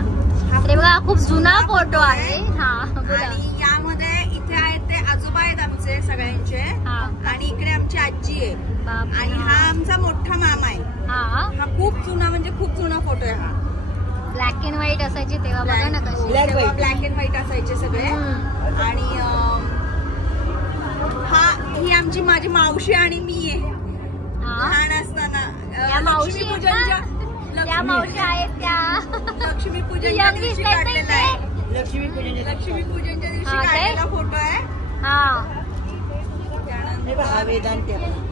ते बघा खूप जुना फोटो आहे. हा आणि यामध्ये इथे आहेत ते आजोबा आहेत आमचे सगळ्यांचे आणि इकडे आमची आजी आहे आणि हा आमचा मोठा मामा आहे. हा खूप जुना म्हणजे खूप जुना फोटो आहे. हा ब्लॅक अँड व्हाईट असायचे तेव्हा बघा ना कशी. ब्लॅक अँड व्हाईट असायचे सगळे. आणि ही आमची माझी मावशी आणि मी आहे लहान असताना. मावशी त्या मावशी आहेत त्या लक्ष्मी पूजनच्या दिवशी काढलेला आहे. लक्ष्मी पूजनच्या दिवशी काढलेला फोटो आहे. हे बघ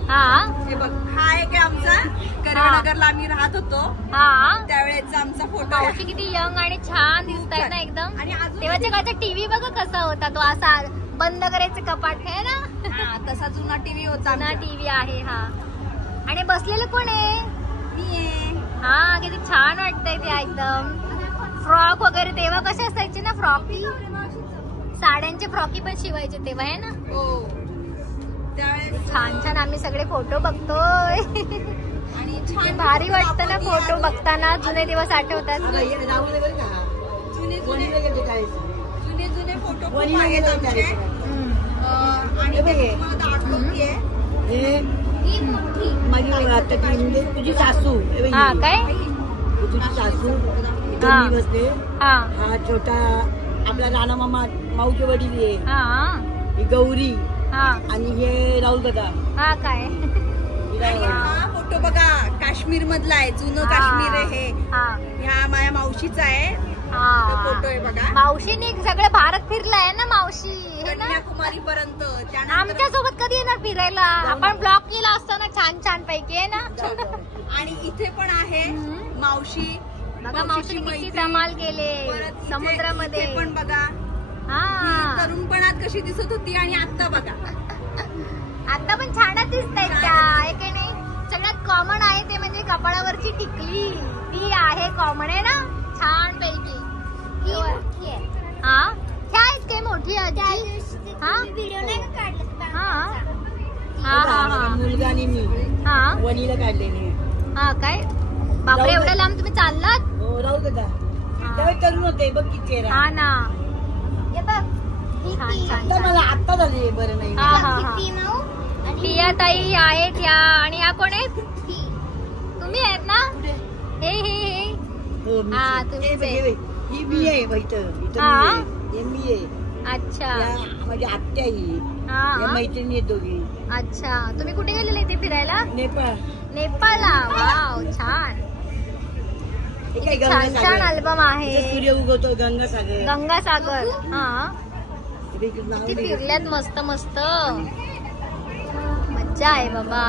हा आहे की आमचा करीमनगरला आम्ही राहत होतो त्यावेळेचा आमचा फोटो. मावशी किती यंग आणि छान दिसतायत ना एकदम. तेव्हाच्या काळचा टीव्ही बघा कसा होता तो, असा बंद करायचं कपाट आहे ना तसा जुना टीव्ही होता. जुना टीव्ही आहे हा. आणि बसलेलं कोण आहे? मी आहे. हा किती छान वाटतंय ते एकदम. फ्रॉक वगैरे तेव्हा कसे असायचे ना फ्रॉकी, साड्यांचे फ्रॉकी पण शिवायचे तेव्हा आहे ना. छान छान आम्ही सगळे फोटो बघतोय आणि छान भारी वाटतं ना फोटो बघताना. जुने दिवस आठवतात. जुने जुने फोटो आहेत आमचे. आणि माझी म्हणजे तुझी सासू. हा काय तुझी सासू बसते. हा छोटा आपला राणा मामा माऊचे वडील आहे. ही गौरी आणि हे राहुल दादा. हा काय हा फोटो बघा काश्मीर मधला आहे. जुनं काश्मीर आहे हे. ह्या माझ्या मावशीचा आहे फोटो आहे बघा. मावशीने सगळं भारत फिरलाय ना मावशी. कन्याकुमारी पर्यंत. आमच्या सोबत कधी येणार फिरायला? आपण ब्लॉग केला असता ना छान छान पैकी आहे ना. आणि इथे पण आहे मावशी. बघा मावशी किती धमाल केले समुद्रामध्ये पण बघा. तरुणपणात कशी दिसत होती आणि आता बघा. आता पण छानच दिसतायत त्या आहे की नाही. सगळ्यात कॉमन आहे ते म्हणजे कपाळावरची टिकली. ती आहे कॉमन आहे ना छान पैकी. हा क्या आहेत काय मोठी आजी. व्हिडिओ नाही काढला. मुलगा आणि मी वणीला काढलेली. हा काय बापरे एवढ्या लांब तुम्ही चाललात. हो राहू दादा तेव्हा तरुण होते बघ किती. हा ना मला आता झाले बरं नाही. पिया ताई आहेत ह्या. आणि ह्या कोण आहेत? तुम्ही आहेत ना. हे तुम्हीच आहे. ही मी आहे मी आहे. अच्छा माझी आत्या ही मैत्रिणी आहेत दोघी. अच्छा तुम्ही कुठे गेलेले इथे फिरायला? नेपाळला. वाव छान. छान छान अल्बम आहे. सूर्य उगवतो गंगासागर. हा किती फिरल्यात मस्त मस्त मज्जा आहे बाबा.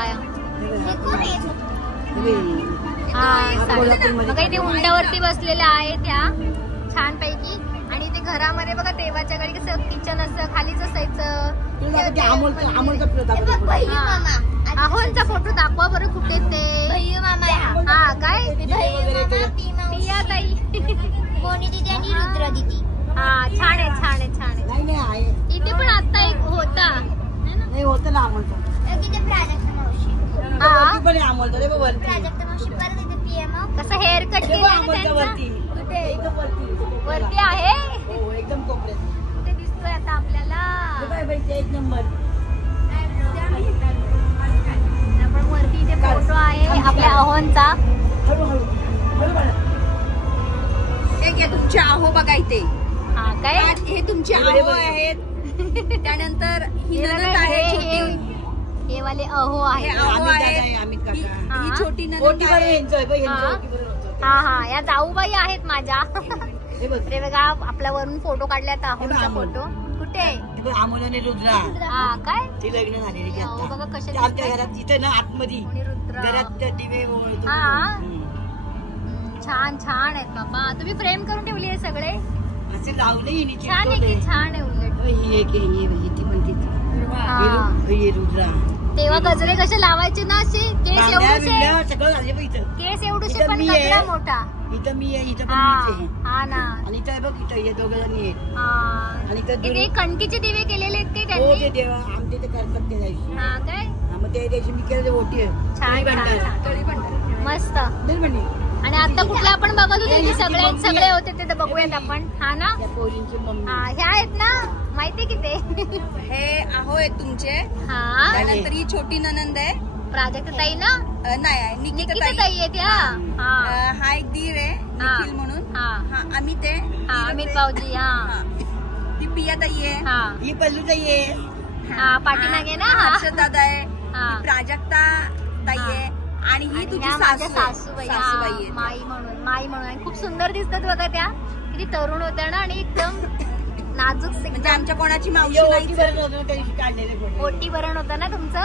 बघा इथे उंटावरती बसलेल्या आहेत ह्या छान पैकी. आणि ते घरामध्ये बघा देवाच्या घरी कसं किचन असतं खालीच असायचं. आहोंचा फोटो दाखवा बरं कुठे ते. हा काय पिया ताई मोनी दीदी आणि रुद्र दीदी. हा छान आहे छान आहे छान आहे. इथे पण आता एक होता नाही होतं ना अमोलचं. प्राजक्ता मावशी. प्राजक्ता मावशी परत इथे पीएम. कसं हेअर कट केलं वरती वरती आहे एकदम कोपऱ्यात. कुठे दिसतोय आता आपल्याला. एक नंबर. आपण वरती इथे फोटो आहे आपल्या अहोंचा. हे तुमचे आहो बघा इथे. हा काय हे तुमचे आहो आहेत. त्यानंतर ही नणद आहे. हे वाले अहो आहे. ही छोटी नणद आहे. हा या जाऊबाई आहेत माझ्या. ते बघा आपल्या वरून फोटो काढल्यात अहोंचा फोटो. कुठे अमोल आणि रुद्रा. हा काय ती लग्न झालेली बघा कशा आमच्या घरात तिथे ना आतमध्ये घरात दिवे. छान छान आहेत बाबा. तुम्ही फ्रेम करून ठेवली आहे सगळे. असे लावले छान आहे की छान आहे उलट. ती म्हणते रुद्रा. तेव्हा गजरे कसे लावायचे ना असे केस एवढूशे पण गजरा मोठा. इथं मी आहे इथं हा ना. आणि इथं बघ इथं हे दोघं जणी आहेत. आणि ते कणकीचे दिवे केलेले आहेत ते त्यांनी. आमच्या इथे करतात ते जायचे. हा काय मग त्या दिवशी मी केलं ओटी आहे. छान मस्त. आणि आता कुठल्या आपण बघत होते की सगळे होते ते बघूयात आपण. हा ना, हा ह्या आहेत ना, माहितीये की ते हे आहो आहेत तुमचे. हा, त्यानंतर ही छोटी ननंद आहे प्राजक्ता ताई ना, नाही निकिता ताई आहे त्या. हा एक दीर आहे निखिल म्हणून. हा अमित आहे, अमित भाऊजी. हा, ही पिया ताई आहे. हा, ही पल्लू ताई आहे. हा पाठीमागे ना हर्षद दादा आहे, प्राजक्ता ताई आहे आणि ही तुझी सासूबाई आहे. माई म्हणून खूप सुंदर दिसतात बघा त्या. किती तरुण होत्या ना आणि एकदम नाजूक. म्हणजे आमच्या कोणाची मावशी ओटी भरण होतं ना तुमचं.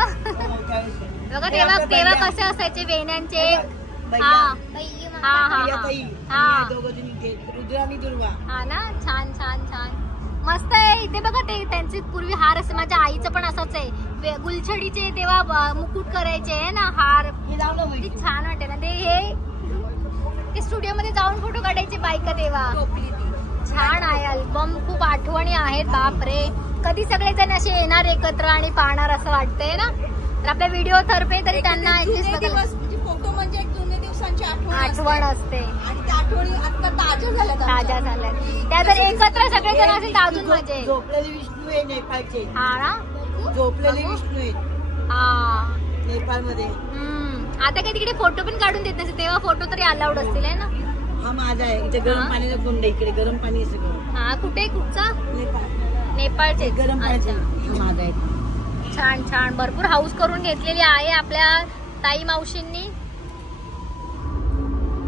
बघा तेव्हा कसे असायचे वेण्यांचे. हा ना, छान छान छान मस्त आहे. इथे बघा ते त्यांचे पूर्वी हार असे, माझ्या आईचं पण असंच आहे. गुलछडीचे तेव्हा मुकुट करायचे ना हार. छान वाटते ना ते स्टुडिओ मध्ये जाऊन फोटो काढायचे बायका तेव्हा. छान आहे अल्बम, खूप आठवणी आहेत. बापरे, कधी सगळेजण असे येणार एकत्र आणि पाहणार असं वाटतंय ना. तर आपल्या व्हिडिओ तर्फे तरी त्यांना फोटो म्हणजे एक जुने दिवसांची आठवण असते आणि त्या आठवणी आता ताज्या झाल्या. त्या जर एकत्र सगळेजण असेल तर अजून मजा आहे. झोपलेले विष्णू आहे नेपाळचे. हा ना, झोपलेले विष्णू आहे. हा, नेपाळ मध्ये. आता काही तिकडे फोटो पण काढून देत नसते, तेव्हा फोटो तरी अलाउड असतील आहे ना. हा माझा आहे. इथे गरम पाण्याचा कुंड, इकडे गरम पाणी आहे सगळं. हा, कुठे कुठचा? नेपाळचे गरम पाण्याचा माझा आहे. छान छान भरपूर हाऊस करून घेतलेली आहे आपल्या ताई मावशींनी.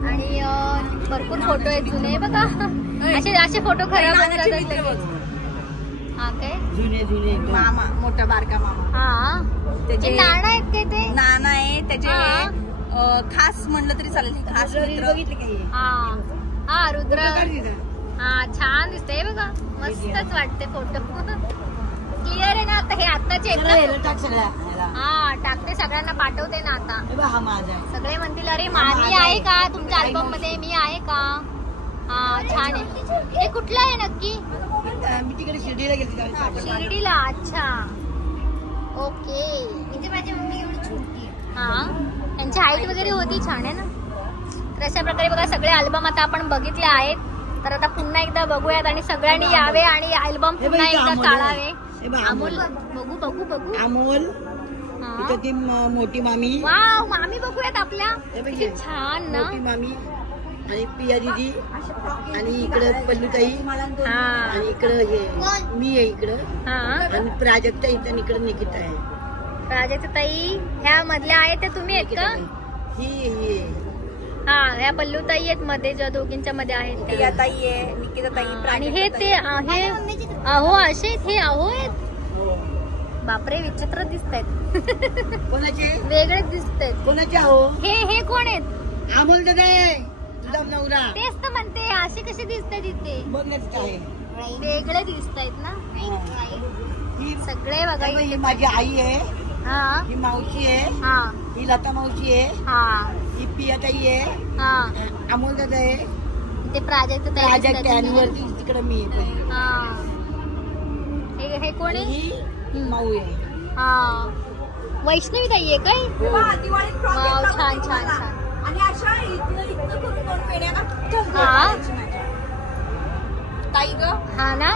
आणि भरपूर फोटो आहेत जुने बघा. असे फोटो खराब होतात. हा काय जुने मामा, मोठा बारका मामा. हा, त्याचे नाणं आहेत काय ते? नाना आहे त्याचे. खास म्हणलं तरी चालेल, खास मित्र. हा रुद्र. हा, छान दिसतंय बघा, मस्तच वाटते फोटो. क्लिअर आहे ना आता हे आत्ताचे हा टाकते, सगळ्यांना पाठवते ना आता. सगळे म्हणतील अरे मी आहे का तुमच्या अल्बम मध्ये, मी आहे का. हा, छान आहे. हे कुठलं आहे नक्की? मी तिकडे शिर्डीला गेली. शिर्डीला, अच्छा, ओके. इथे माझी मम्मी एवढी छोटी आहे. हा, त्यांची हाईट वगैरे होती, छान आहे ना. तर अशा प्रकारे बघा सगळे अल्बम आता आपण बघितले आहेत. तर आता पुन्हा एकदा बघूयात आणि सगळ्यांनी यावे आणि अल्बम पुन्हा एकदा चाळावे. अमोल बघू अमोल, ती मोठी मामी. वाव, मामी बघूयात आपल्या. किती छान ना, मोठी मामी आणि पिया दीदी आणि इकडे पल्लू ताई आणि इकडे हे मी आहे इकडं. आणि प्राजक्ता इथं इकडे निकिता आहे. प्राजक्ता ताई ह्या मधल्या आहेत त्या तुम्ही आहेत का? ही हा, ह्या पल्लू ताई आहेत मध्ये, ज्या दोघींच्या मध्ये आहेत पिया ताई आहे, निकिता ताई. आणि हे ते हे अहो असे हे अहो आहेत. बापरे, विचित्र दिसत आहेत. कोणाचे? वेगळेच दिसत आहेत. कोणाचे अहो? हे कोण आहेत? अमोल दादा तुझा नवरा. तेच तर म्हणते, असे कसे दिसत आहेत इथे? बघ ना तिथे आहे, वेगळे दिसत आहेत ना सगळे बघा. ही माझी आई आहे, ही मावशी आहे, ही लता मावशी आहे, ही पिया ताई आहे, अमोल दादा आहे, ते प्राजक्ता वरती तिकडे मी हे कोण आहे? ही माऊ आहे. वैष्णवी ताई आहे काय? छान छान छान. आणि अशा इथनं करून दोन पेड्या ताई ग. हा ना,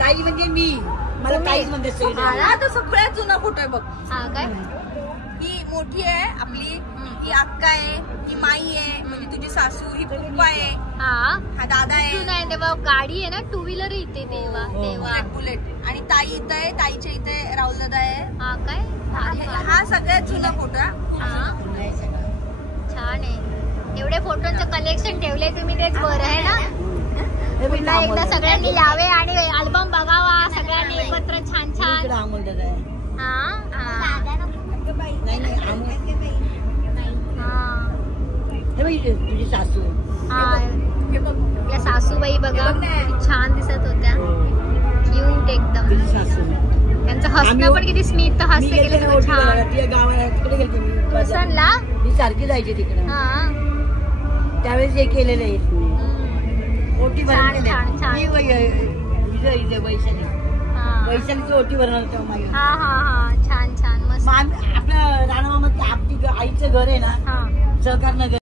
ताई म्हणजे मी, मला ताईच म्हणते. आता सगळ्यात जुना फोटो आहे बघ. हा काय, ही मोठी आहे आपली, ही अक्का आहे, ही माई आहे म्हणजे तुझी सासू, ही पप्पा आहे, हा दादा आहे. तेव्हा गाडी आहे ना, टू व्हीलर इथे तेव्हा बुलेट. आणि ताई इथं आहे, ताईच्या इथे राहुल दादा आहे. हा काय, हा सगळ्यात जुना फोटो. छान आहे. एवढे फोटोंचं कलेक्शन ठेवले तुम्ही, तेच बरं आहे ना. पुन्हा एकदा सगळ्यांनी यावे आणि अल्बम बघावा सगळ्यांनी एकत्र छान छान. तुझी सासू, आपल्या सासूबाई बघा छान दिसत होत्या, क्यूट एकदम. त्यांचं हसणं पण किती स्मित हास्य केलं छान. गावाला गेलते मी सारखी जायची तिकडे, त्यावेळेस हे केलेलं आहे. ओटी भरण वैशालीची ओटी भरणार छान छान मस्त. आपलं राणा मामा आईचं घर आहे ना, सहकार नगर.